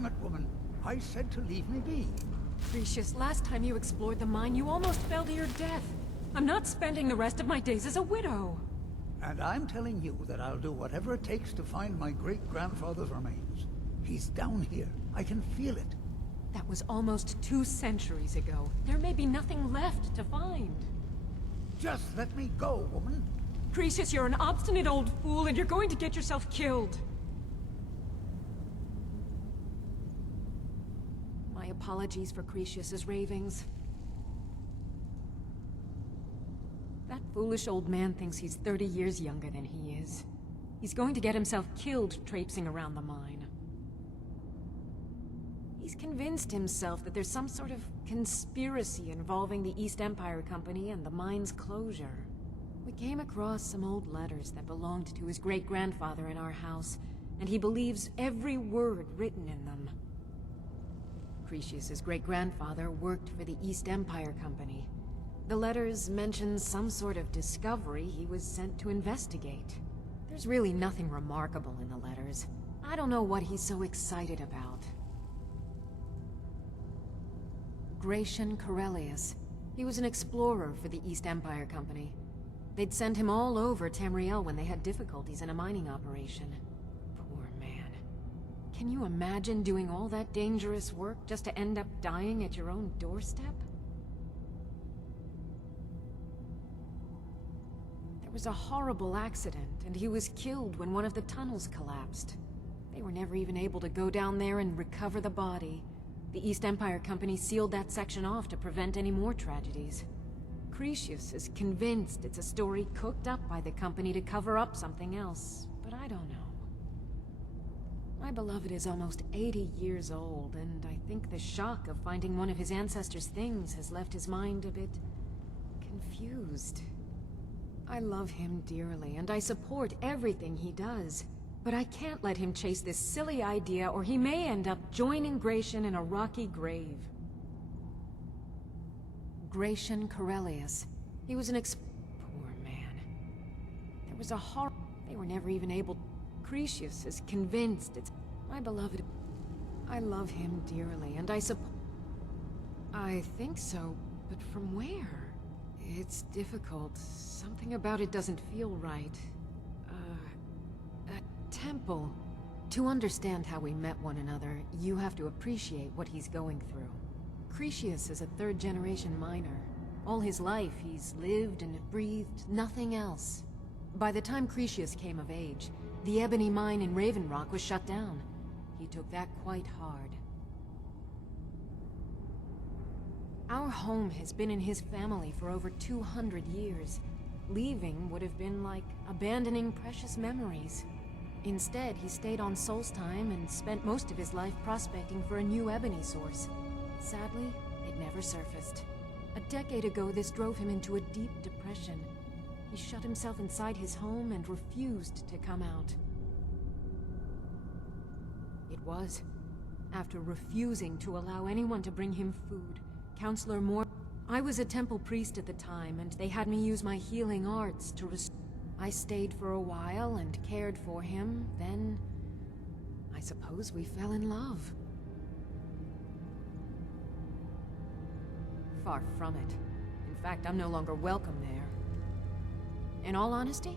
Damn it, woman. I said to leave me be. Precious, last time you explored the mine, you almost fell to your death. I'm not spending the rest of my days as a widow. And I'm telling you that I'll do whatever it takes to find my great-grandfather's remains. He's down here. I can feel it. That was almost 2 centuries ago. There may be nothing left to find. Just let me go, woman. Precious, you're an obstinate old fool and you're going to get yourself killed. My apologies for Crucius's ravings. That foolish old man thinks he's 30 years younger than he is. He's going to get himself killed traipsing around the mine. He's convinced himself that there's some sort of conspiracy involving the East Empire Company and the mine's closure. We came across some old letters that belonged to his great-grandfather in our house, and he believes every word written in them. Crucius's great-grandfather worked for the East Empire Company. The letters mention some sort of discovery he was sent to investigate. There's really nothing remarkable in the letters. I don't know what he's so excited about. Gratian Corellius. He was an explorer for the East Empire Company. They'd send him all over Tamriel when they had difficulties in a mining operation. Poor man. Can you imagine doing all that dangerous work just to end up dying at your own doorstep? There was a horrible accident, and he was killed when one of the tunnels collapsed. They were never even able to go down there and recover the body. The East Empire Company sealed that section off to prevent any more tragedies. Crucius is convinced it's a story cooked up by the company to cover up something else, but I don't know. My beloved is almost 80 years old, and I think the shock of finding one of his ancestors' things has left his mind a bit confused. I love him dearly, and I support everything he does. But I can't let him chase this silly idea, or he may end up joining Gratian in a rocky grave. Gratian Corellius. He was an Poor man. There was a horror. They were never even able... Crucius is convinced it's... My beloved... I love him dearly, and I support... I think so, but from where? It's difficult. Something about it doesn't feel right. A temple. To understand how we met one another, you have to appreciate what he's going through. Crucius is a 3rd-generation miner. All his life, he's lived and breathed nothing else. By the time Crucius came of age, the ebony mine in Raven Rock was shut down. He took that quite hard. Our home has been in his family for over 200 years. Leaving would have been like abandoning precious memories. Instead, he stayed on Solstheim and spent most of his life prospecting for a new ebony source. Sadly, it never surfaced. A decade ago, this drove him into a deep depression. He shut himself inside his home and refused to come out. It was after refusing to allow anyone to bring him food. Counselor Moore... I was a temple priest at the time, and they had me use my healing arts to I stayed for a while and cared for him, then... I suppose we fell in love. Far from it. In fact, I'm no longer welcome there. In all honesty,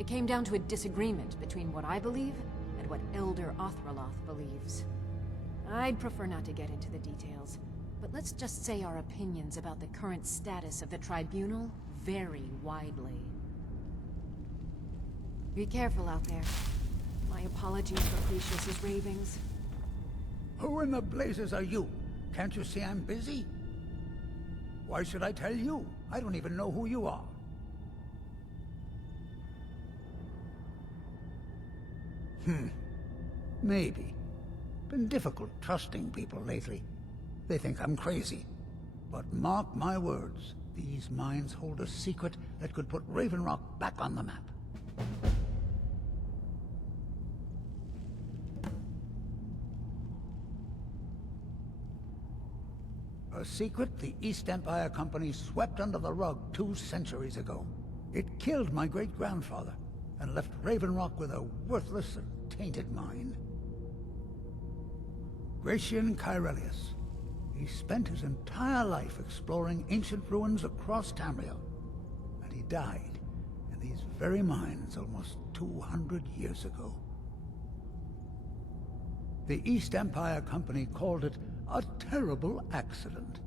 it came down to a disagreement between what I believe and what Elder Othraloth believes. I'd prefer not to get into the details. But let's just say our opinions about the current status of the Tribunal vary widely. Be careful out there. My apologies for Crucius's ravings. Who in the blazes are you? Can't you see I'm busy? Why should I tell you? I don't even know who you are. Maybe. Been difficult trusting people lately. They think I'm crazy. But mark my words, these mines hold a secret that could put Raven Rock back on the map. A secret the East Empire Company swept under the rug 2 centuries ago. It killed my great-grandfather and left Raven Rock with a worthless and tainted mine. Gratian Kyrelius. He spent his entire life exploring ancient ruins across Tamriel, and he died in these very mines almost 200 years ago. The East Empire Company called it a terrible accident,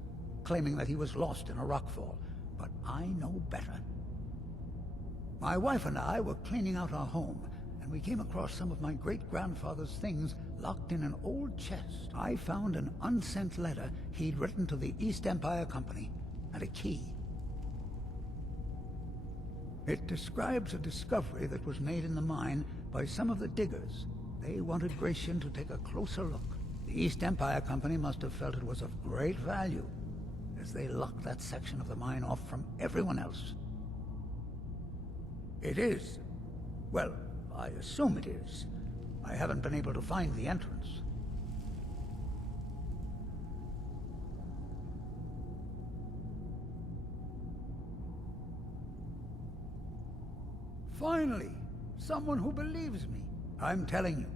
claiming that he was lost in a rockfall, but I know better. My wife and I were cleaning out our home, and we came across some of my great-grandfather's things locked in an old chest. I found an unsent letter he'd written to the East Empire Company, and a key. It describes a discovery that was made in the mine by some of the diggers. They wanted Gratian to take a closer look. The East Empire Company must have felt it was of great value, as they locked that section of the mine off from everyone else. It is. Well, I assume it is. I haven't been able to find the entrance. Finally, someone who believes me. I'm telling you,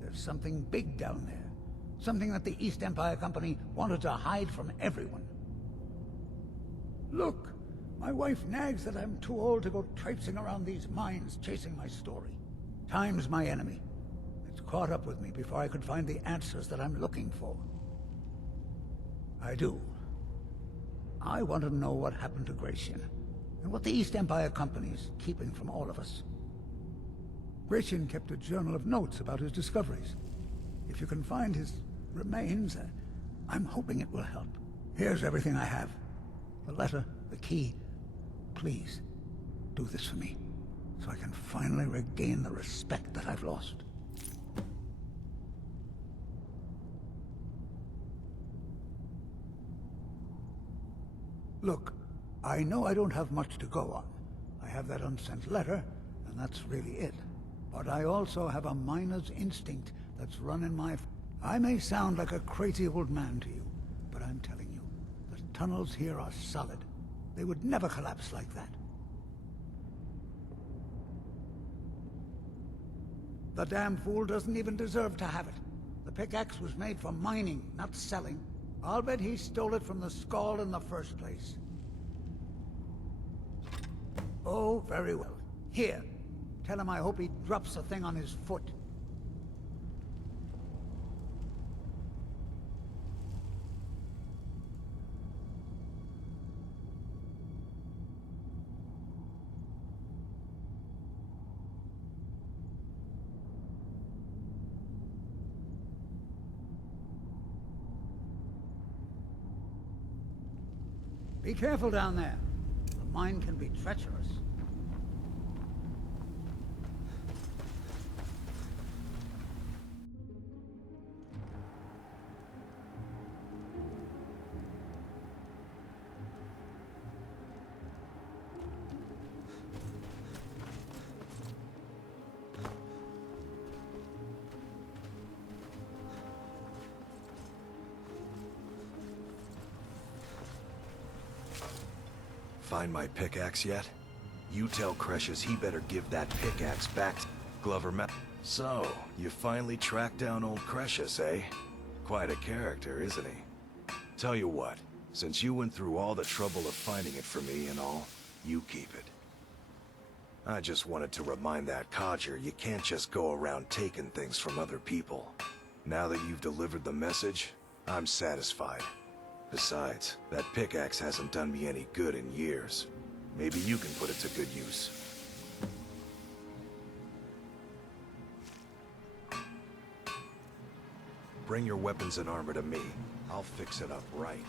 there's something big down there. Something that the East Empire Company wanted to hide from everyone. Look, my wife nags that I'm too old to go traipsing around these mines chasing my story. Time's my enemy. It's caught up with me before I could find the answers that I'm looking for. I do. I want to know what happened to Gratian, and what the East Empire Company's keeping from all of us. Gratian kept a journal of notes about his discoveries. If you can find his remains, I'm hoping it will help. Here's everything I have. The letter, the key. Please, do this for me, so I can finally regain the respect that I've lost. Look, I know I don't have much to go on. I have that unsent letter, and that's really it. But I also have a miner's instinct that's run in my... I may sound like a crazy old man to you, but I'm telling you, the tunnels here are solid. They would never collapse like that. The damn fool doesn't even deserve to have it. The pickaxe was made for mining, not selling. I'll bet he stole it from the Skull in the first place. Oh, very well. Here. Tell him I hope he drops the thing on his foot. Be careful down there. The mine can be treacherous. Find my pickaxe yet? You tell Cresius he better give that pickaxe back to Glover Ma- So, you finally tracked down old Cresius, eh? Quite a character, isn't he? Tell you what, since you went through all the trouble of finding it for me and all, you keep it. I just wanted to remind that codger you can't just go around taking things from other people. Now that you've delivered the message, I'm satisfied. Besides, that pickaxe hasn't done me any good in years. Maybe you can put it to good use. Bring your weapons and armor to me. I'll fix it up right.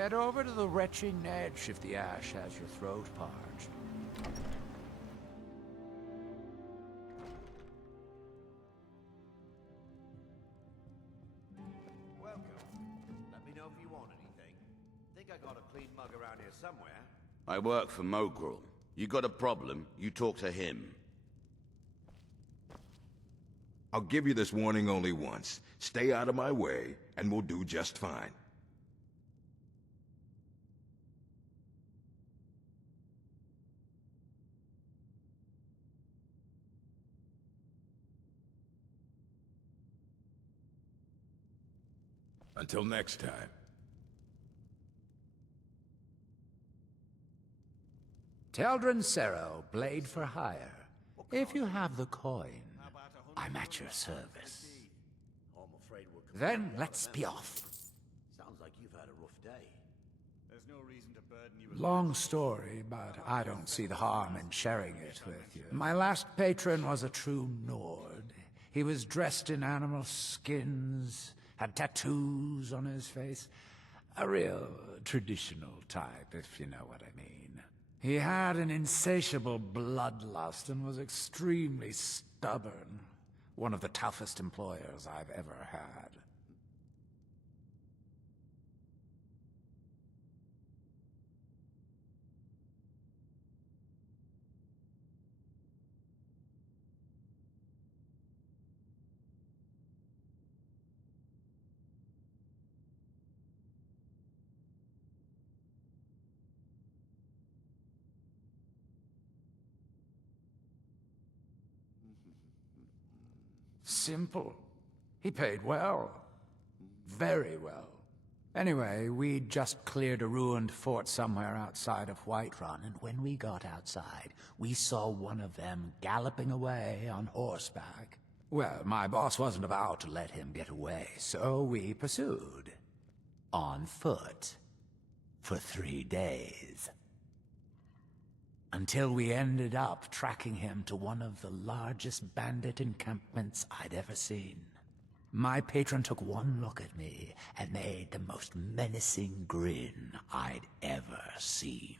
Head over to the retching edge if the ash has your throat parched. Welcome. Let me know if you want anything. Think I got a clean mug around here somewhere. I work for Mogrel. You got a problem, you talk to him. I'll give you this warning only once. Stay out of my way, and we'll do just fine. Until next time. Teldrin Cerro, blade for hire. If you have the coin, I'm at your service. I'm afraid we're... Then let's be off. Sounds like you've had a rough day. There's no reason to burden you with... Long story, but I don't see the harm in sharing it with you. My last patron was a true Nord. He was dressed in animal skins, had tattoos on his face. A real traditional type, if you know what I mean. He had an insatiable bloodlust and was extremely stubborn. One of the toughest employers I've ever had. Simple. He paid well. Very well. Anyway, we'd just cleared a ruined fort somewhere outside of Whiterun, and when we got outside, we saw one of them galloping away on horseback. Well, my boss wasn't about to let him get away, so we pursued. On foot. For 3 days. Until we ended up tracking him to one of the largest bandit encampments I'd ever seen. My patron took one look at me and made the most menacing grin I'd ever seen.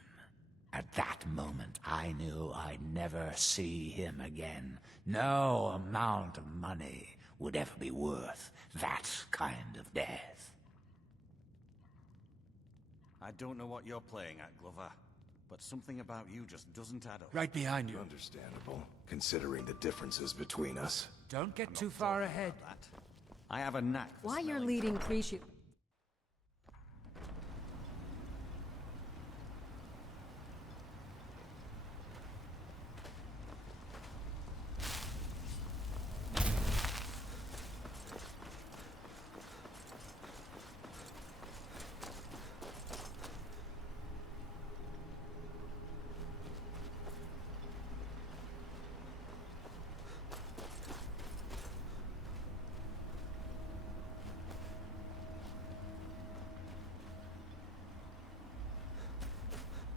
At that moment, I knew I'd never see him again. No amount of money would ever be worth that kind of death. I don't know what you're playing at, Glover, but something about you just doesn't add up. Right behind you. Understandable, considering the differences between us. Don't get too far ahead. That. I have a knack for Why you're smelling leading Krishu?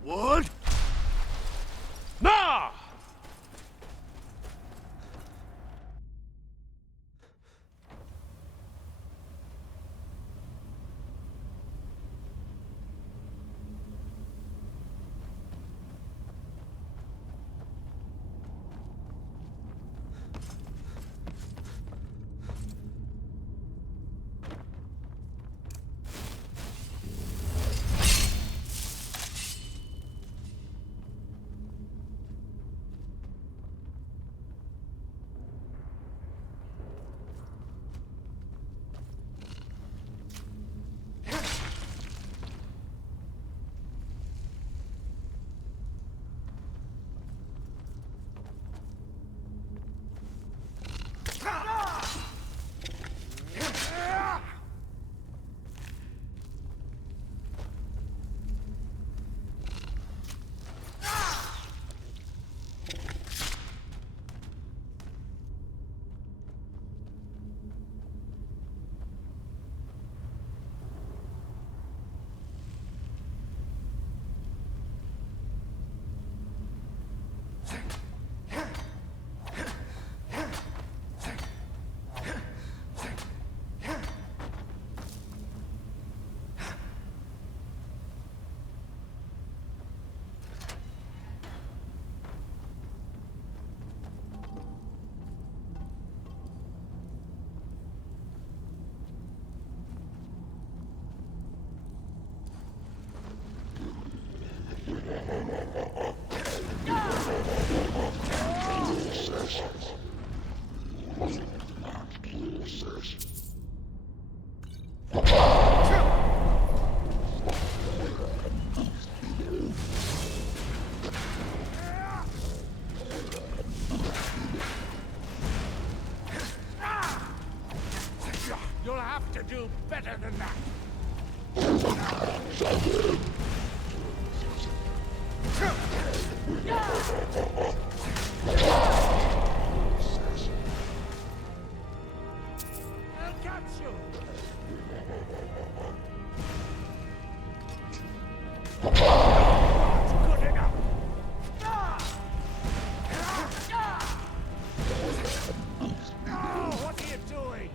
Wood? Nah! than that. I'll catch you. Not good enough. Oh, what are you doing?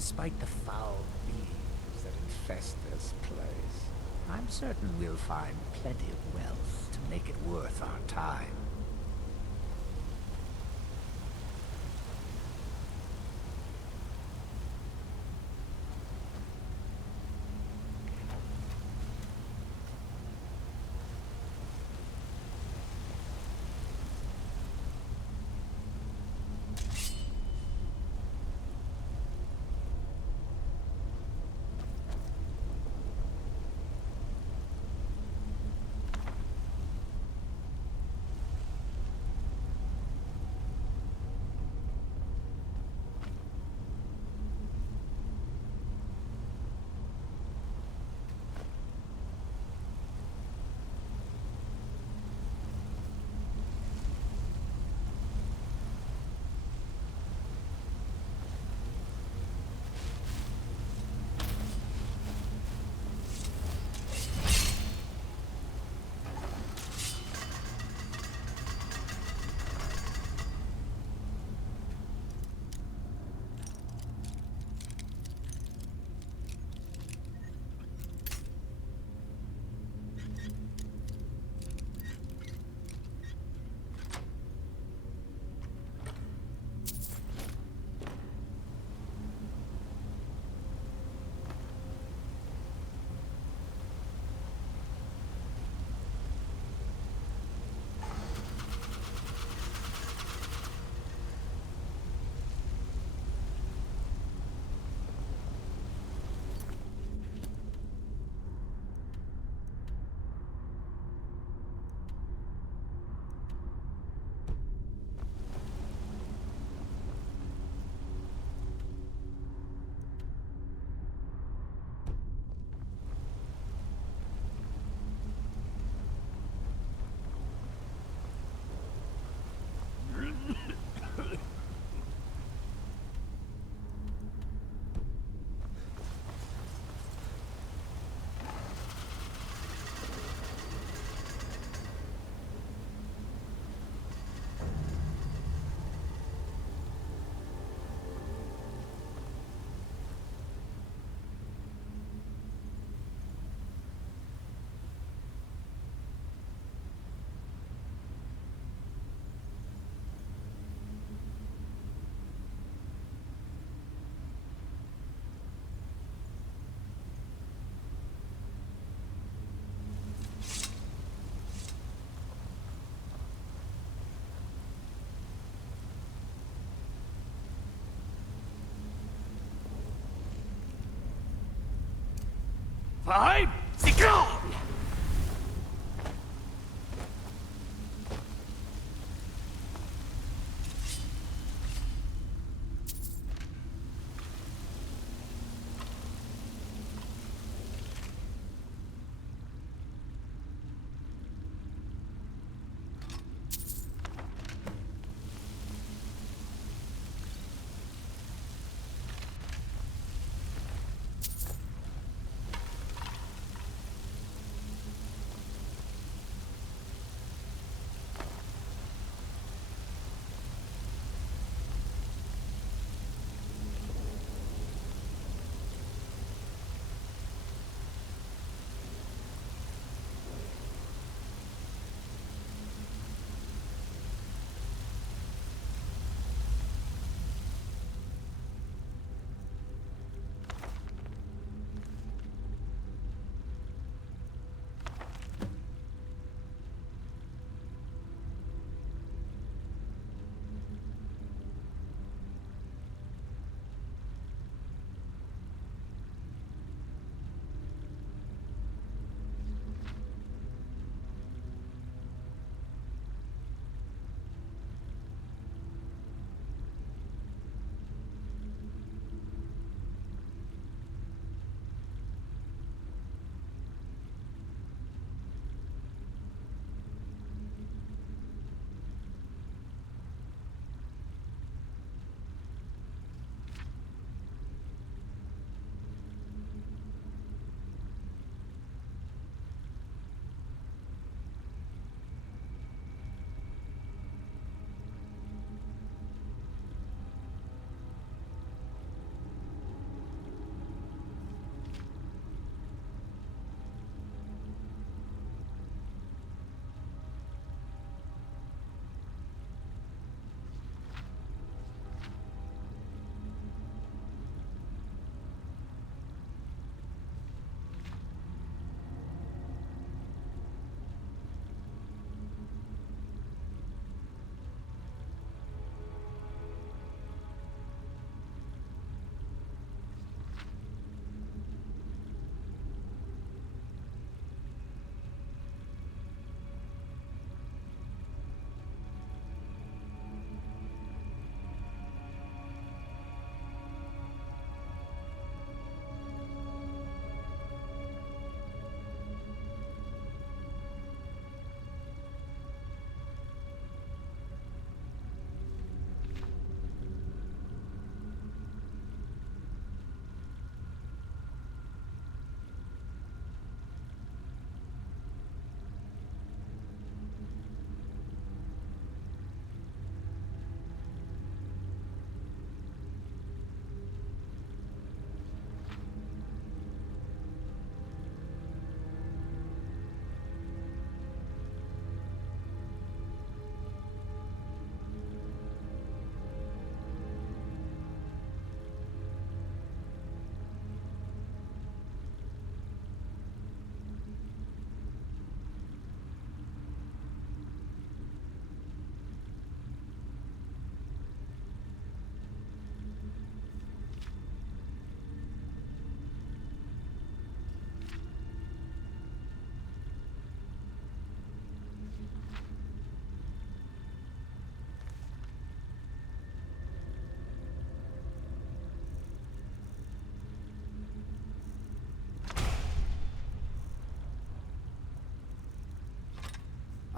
Despite the foul beings that infest this place, I'm certain we'll find plenty of wealth to make it worth our time.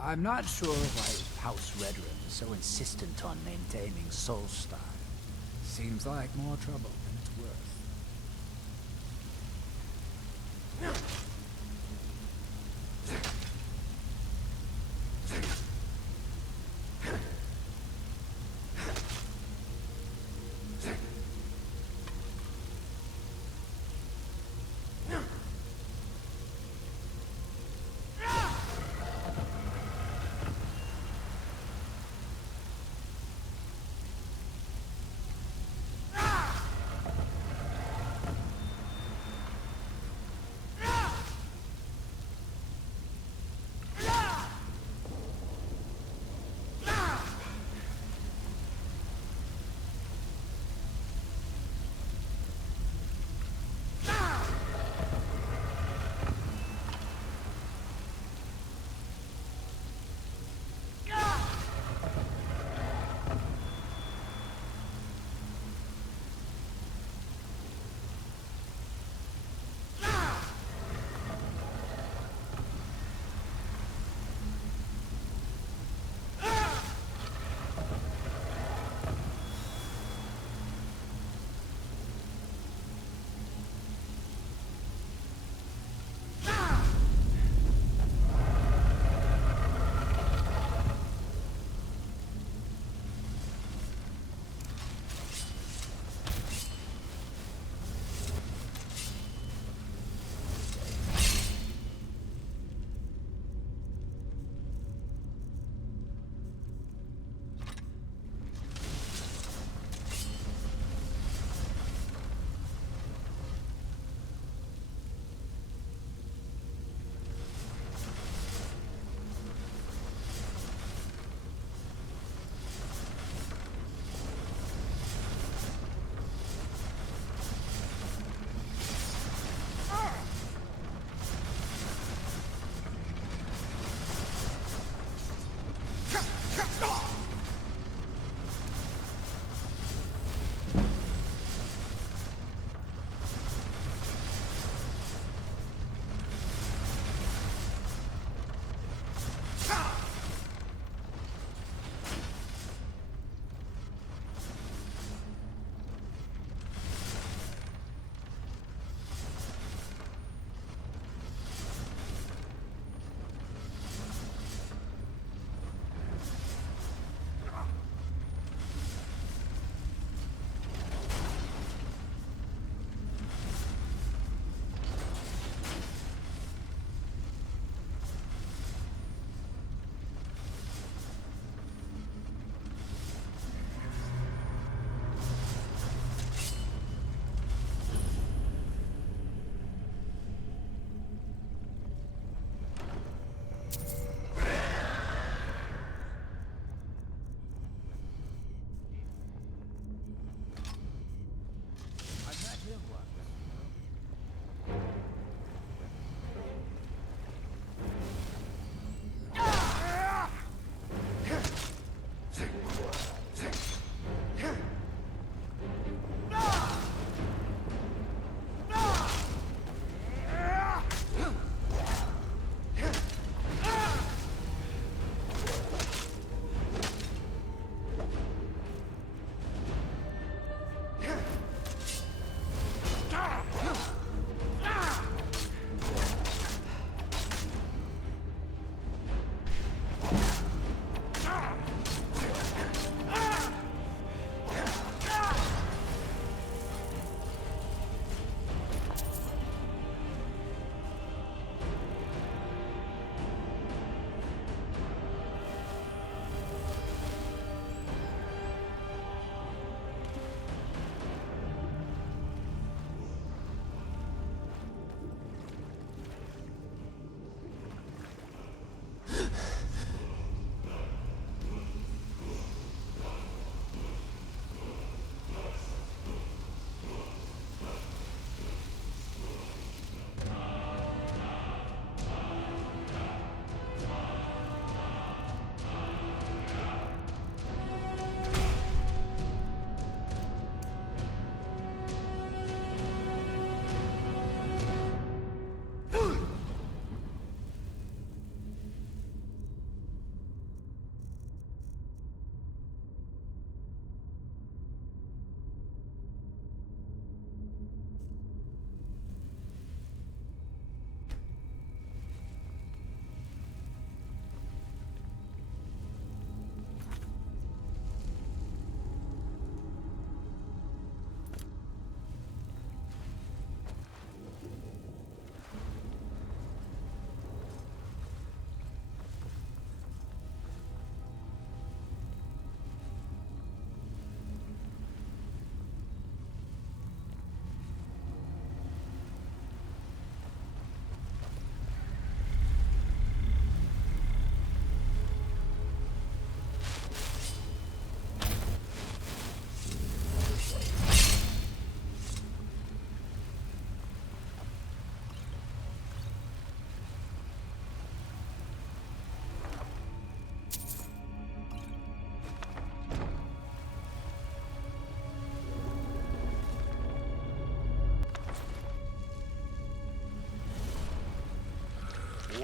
I'm not sure why House Redrum is so insistent on maintaining Solstheim. Seems like more trouble than it's worth.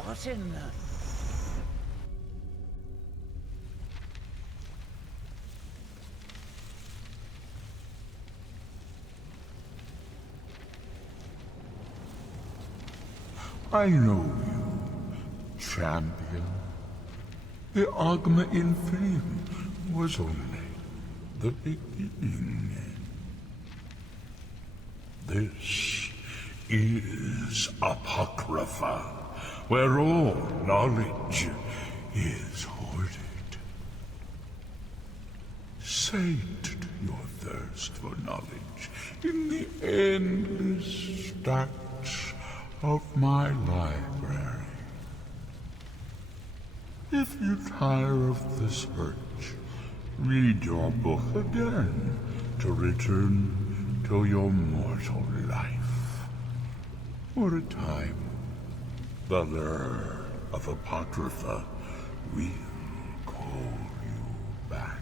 What in the... I know you, champion. The argument in fame was only the beginning. This is Apocrypha, where all knowledge is hoarded. Sate your thirst for knowledge in the endless stacks of my library. If you tire of the search, read your book again to return to your mortal life. For a time, the lure of Apocrypha will call you back.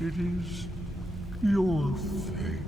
It is your fate.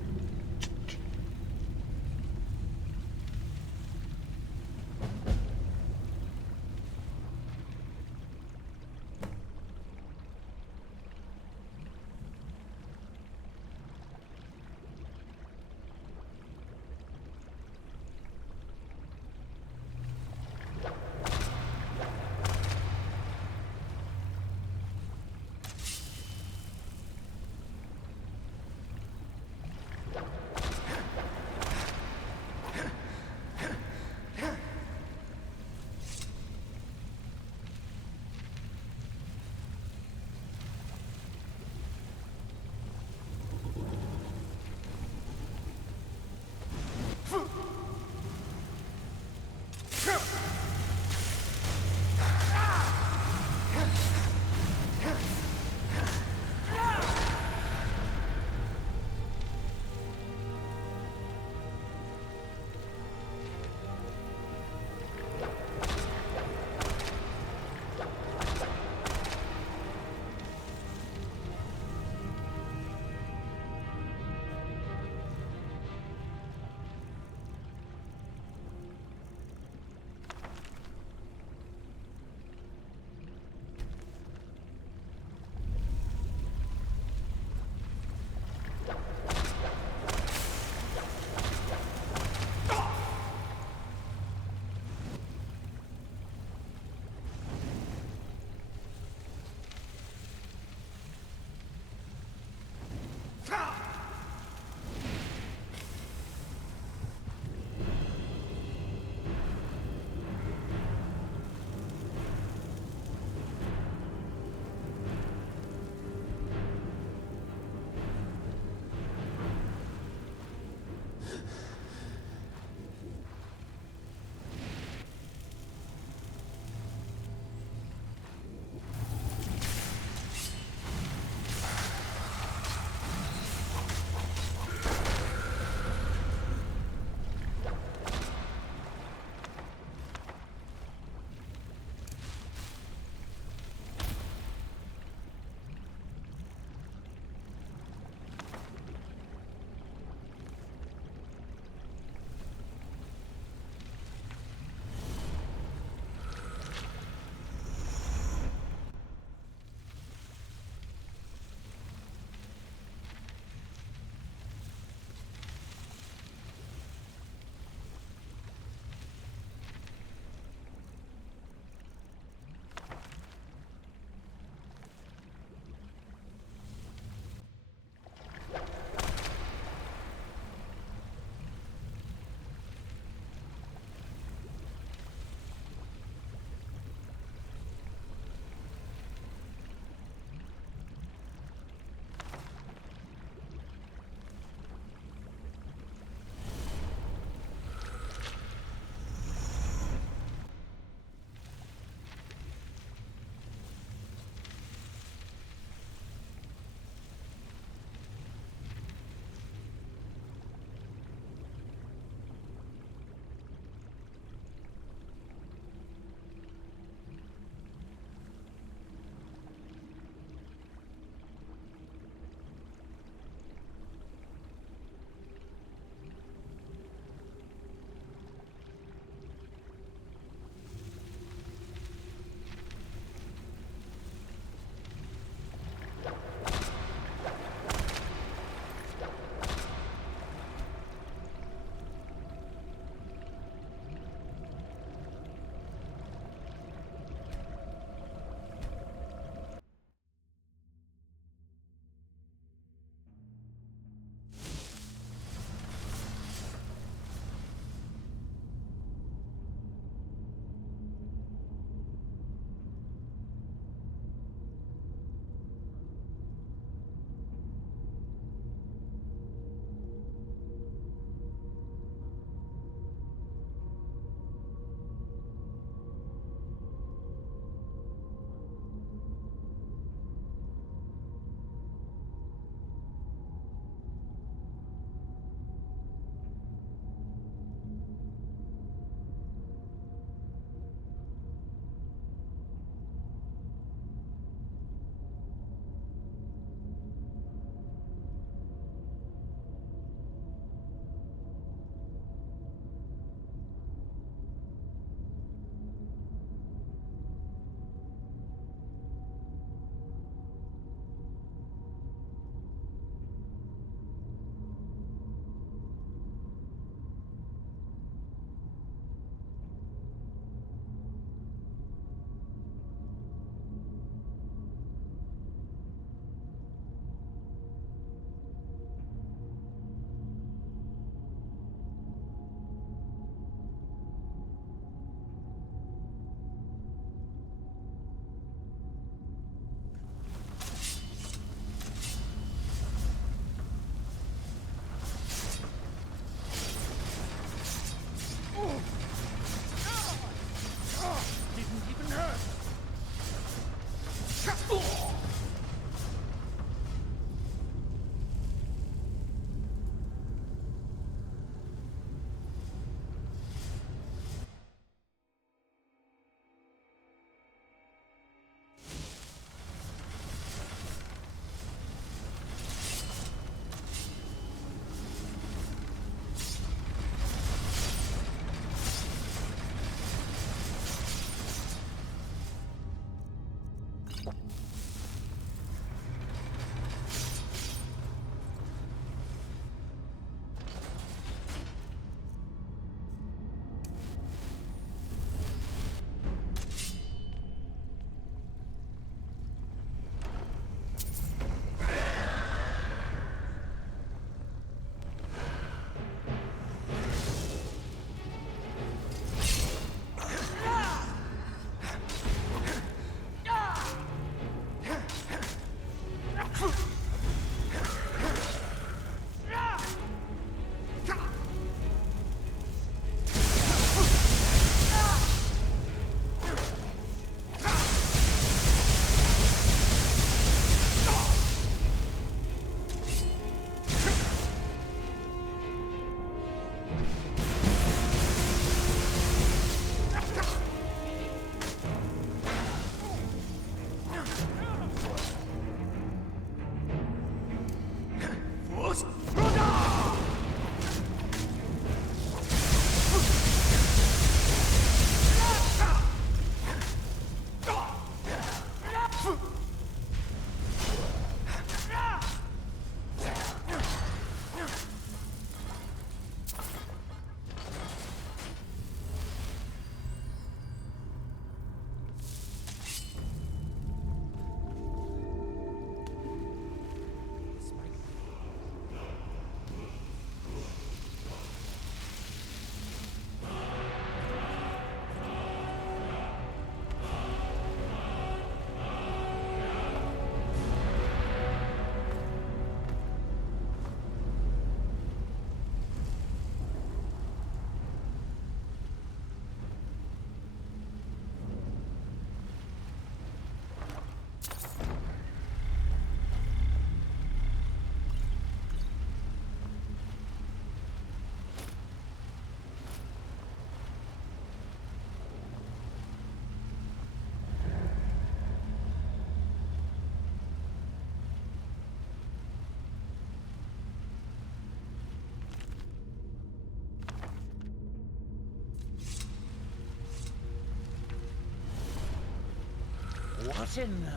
What in the...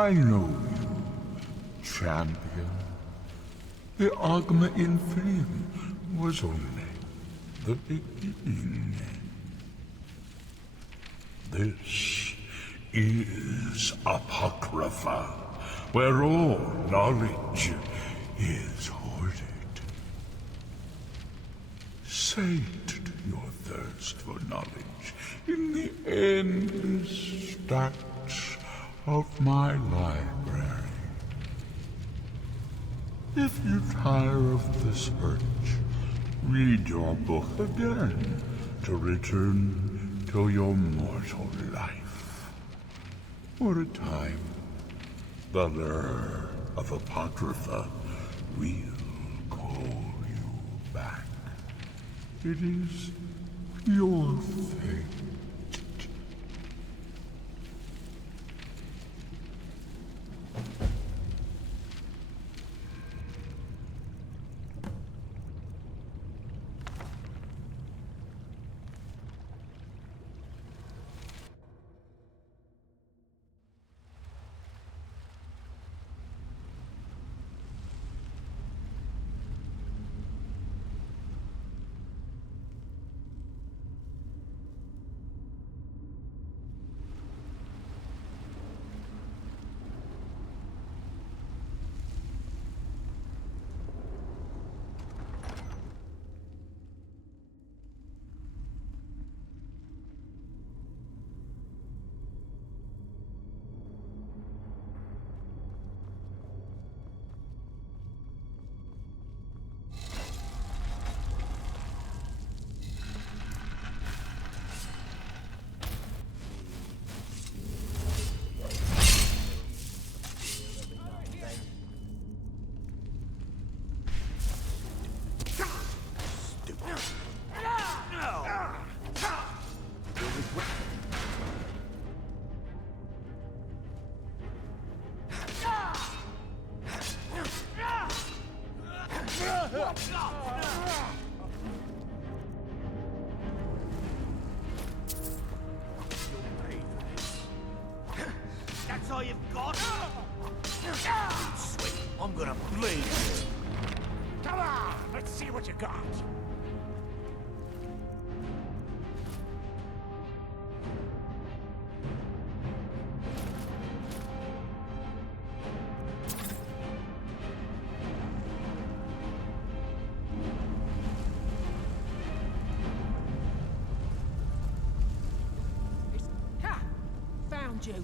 I know you, champion. The Agma Infinium was only the beginning. This is Apocrypha, where all knowledge is hoarded. Sate your thirst for knowledge in the endless stacks of my library. If you tire of the search, read your book again to return to your mortal life. For a time, the lure of Apocrypha will call you back. It is your fate. That's all you've got? Sweet, I'm gonna bleed you. Come on, let's see what you got. Ha! Found you.